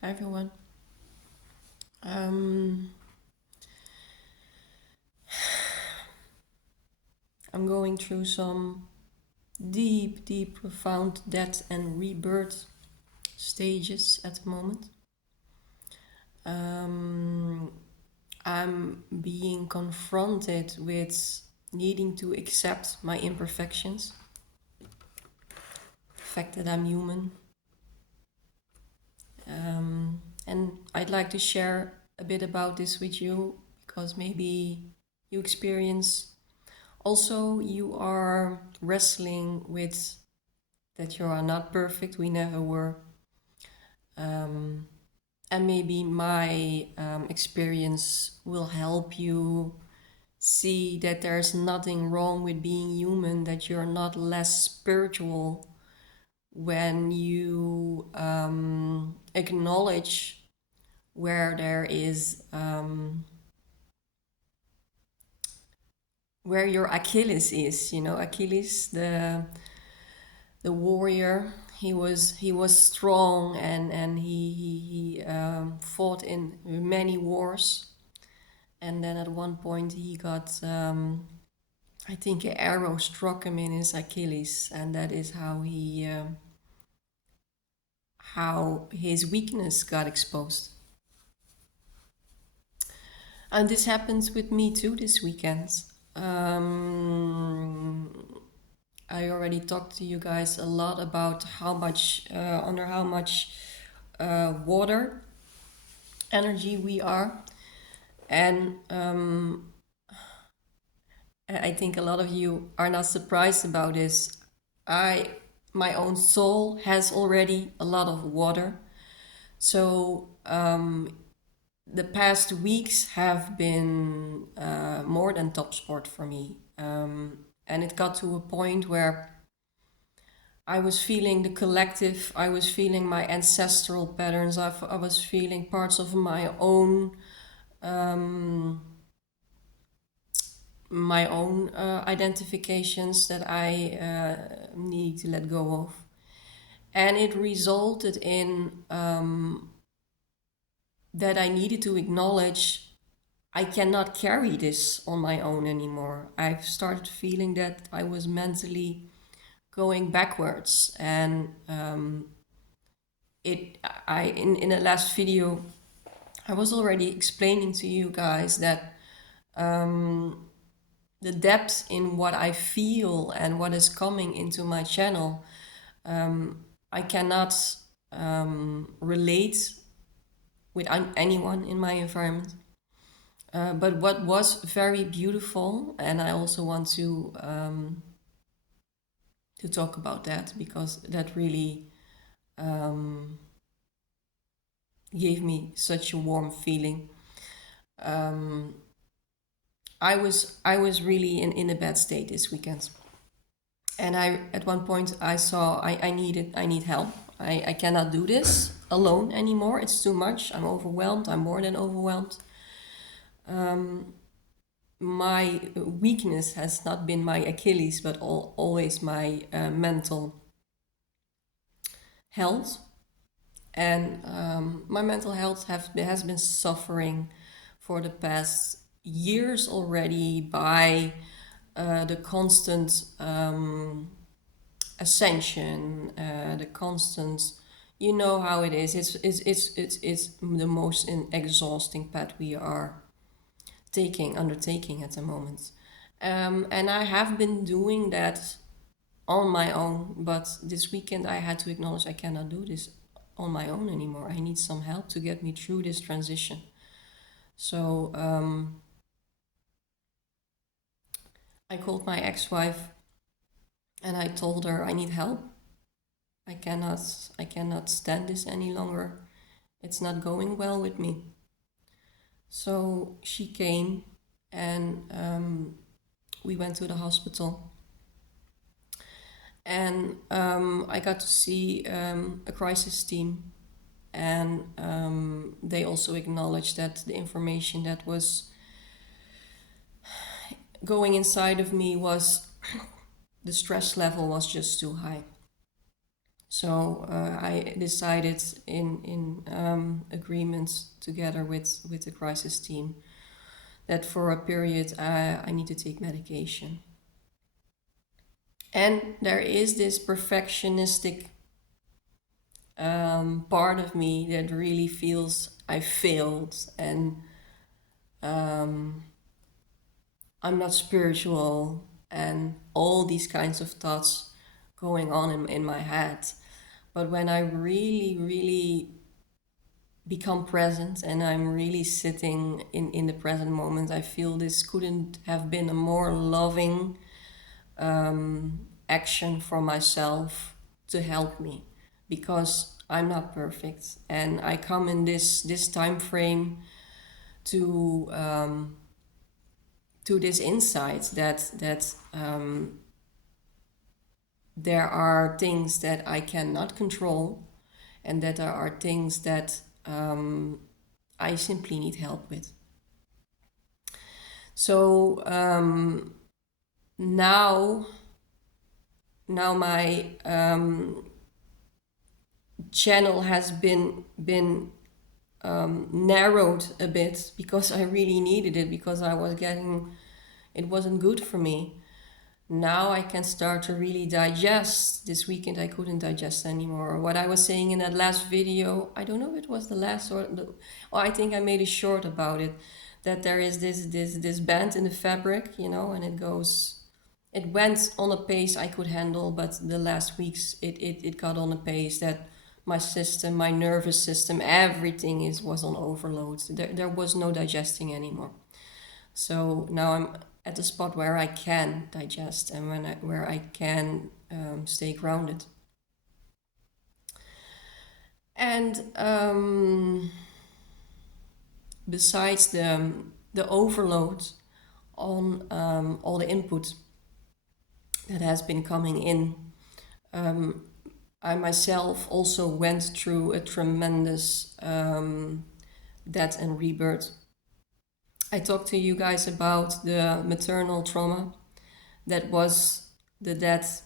Hi everyone. Um, I'm going through some deep, profound death and rebirth stages at the moment. Um, I'm being confronted with needing to accept my imperfections, the fact that I'm human. And I'd like to share a bit about this with you because maybe you experience also you are wrestling with that you are not perfect. We never were. Um, and maybe my experience will help you see that there's nothing wrong with being human, that you're not less spiritual when you acknowledge where there is where your Achilles is. You know, Achilles, the warrior. He was strong and he fought in many wars, and then at one point he got I think an arrow struck him in his Achilles, and that is how his weakness got exposed. And this happens with me too this weekend. Um, I already talked to you guys a lot about how much under how much water energy we are, and I think a lot of you are not surprised about this. I My own soul has already a lot of water, so the past weeks have been more than top sport for me, and it got to a point where I was feeling the collective. I was feeling my ancestral patterns. I was feeling parts of um, my own identifications that I need to let go of. And it resulted in that I needed to acknowledge I cannot carry this on my own anymore. I've started feeling that I was mentally going backwards, and in the last video I was already explaining to you guys that the depth in what I feel and what is coming into my channel, I cannot relate with anyone in my environment. But what was very beautiful, and I also want to talk about that because that really um, gave me such a warm feeling. Um, I was really in a bad state this weekend, and I at one point I saw I need help. I cannot do this alone anymore. It's too much. I'm overwhelmed. I'm more than overwhelmed. My weakness has not been my Achilles, but always my mental health. And my mental health has been suffering for the past years already by the constant ascension, the constant. You know how it is. It's the most exhausting path we are undertaking at the moment. And I have been doing that on my own, but this weekend I had to acknowledge I cannot do this on my own anymore. I need some help to get me through this transition. So I called my ex-wife and I told her I need help. I cannot stand this any longer. It's not going well with me. So she came, and we went to the hospital, and I got to see a crisis team, and they also acknowledged that the information that was going inside of me was the stress level was just too high. So I decided in agreement together with the crisis team that for a period I need to take medication. And there is this perfectionistic part of me that really feels I failed and um, I'm not spiritual and all these kinds of thoughts going on in my head. But when I really become present and I'm really sitting in the present moment, I feel this couldn't have been a more loving action for myself to help me, because I'm not perfect and I come in this time frame to this insight that there are things that I cannot control and that there are things that I simply need help with. So now my channel has been narrowed a bit because I really needed it, because I was getting, it wasn't good for me. Now I can start to really digest. This weekend I couldn't digest anymore. What I was saying in that last video, I don't know if it was the last or I think I made a short about it, that there is this band in the fabric, you know, and it went on a pace I could handle, but the last weeks it got on a pace that my system, my nervous system, everything was on overload. There was no digesting anymore. So now I'm at the spot where I can digest and where I can stay grounded. And besides the overload on all the input that has been coming in, I myself also went through a tremendous death and rebirth. I talked to you guys about the maternal trauma that was the death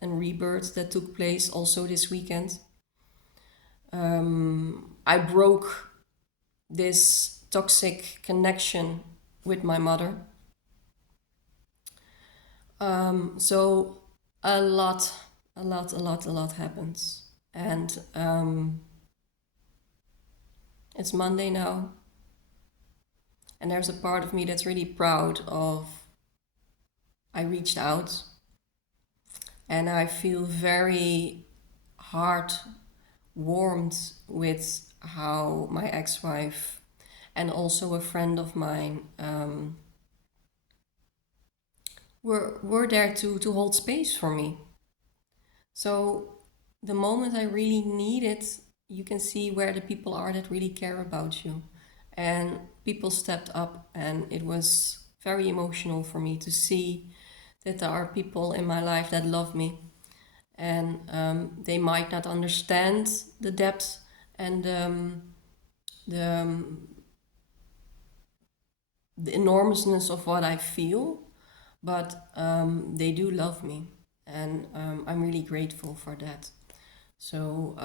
and rebirth that took place also this weekend. I broke this toxic connection with my mother. So a lot happens. And it's Monday now. And there's a part of me that's really proud of, I reached out. And I feel very heart warmed with how my ex-wife and also a friend of mine were there to hold space for me. So the moment I really need it, you can see where the people are that really care about you. And people stepped up, and it was very emotional for me to see that there are people in my life that love me. And they might not understand the depth and the enormousness of what I feel, but they do love me, and I'm really grateful for that. So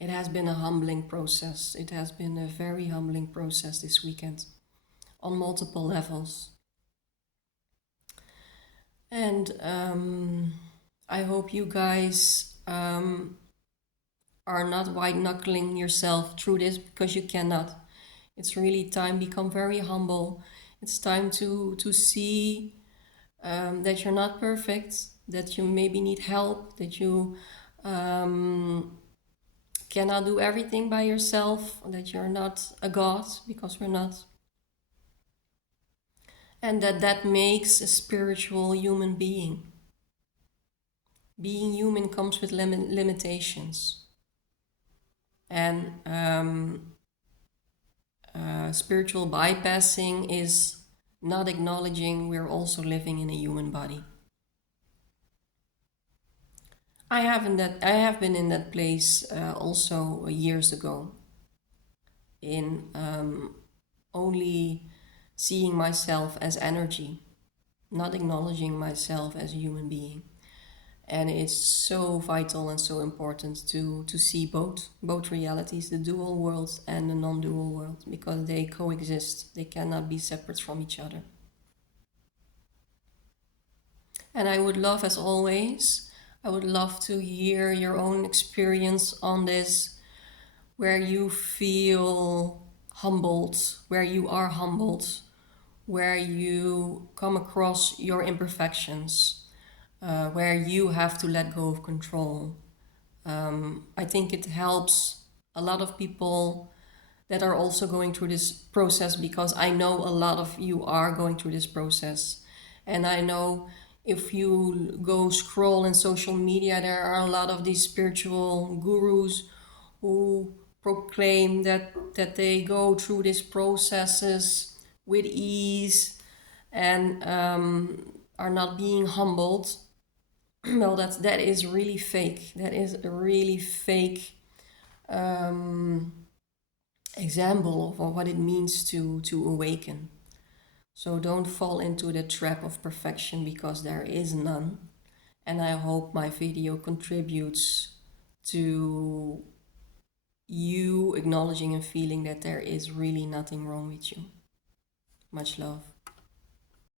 it has been a humbling process. It has been a very humbling process this weekend on multiple levels. And I hope you guys are not white-knuckling yourself through this, because you cannot. It's really time, become very humble. It's time to see that you're not perfect, that you maybe need help, that you cannot do everything by yourself, that you're not a god, because we're not. And that makes a spiritual human being. Being human comes with limitations. And spiritual bypassing is not acknowledging we're also living in a human body. I have been in that place also years ago, in only seeing myself as energy, not acknowledging myself as a human being. And it's so vital and so important to see both realities, the dual world and the non-dual world, because they coexist. They cannot be separate from each other. And I would love, as always, I would love to hear your own experience on this, where you feel humbled, where you are humbled, where you come across your imperfections, where you have to let go of control. I think it helps a lot of people that are also going through this process, because I know a lot of you are going through this process. And I know if you go scroll in social media, there are a lot of these spiritual gurus who proclaim that they go through these processes with ease and are not being humbled. Well, that is really fake. That is a really fake um, example of what it means to awaken. So don't fall into the trap of perfection, because there is none. And I hope my video contributes to you acknowledging and feeling that there is really nothing wrong with you. Much love.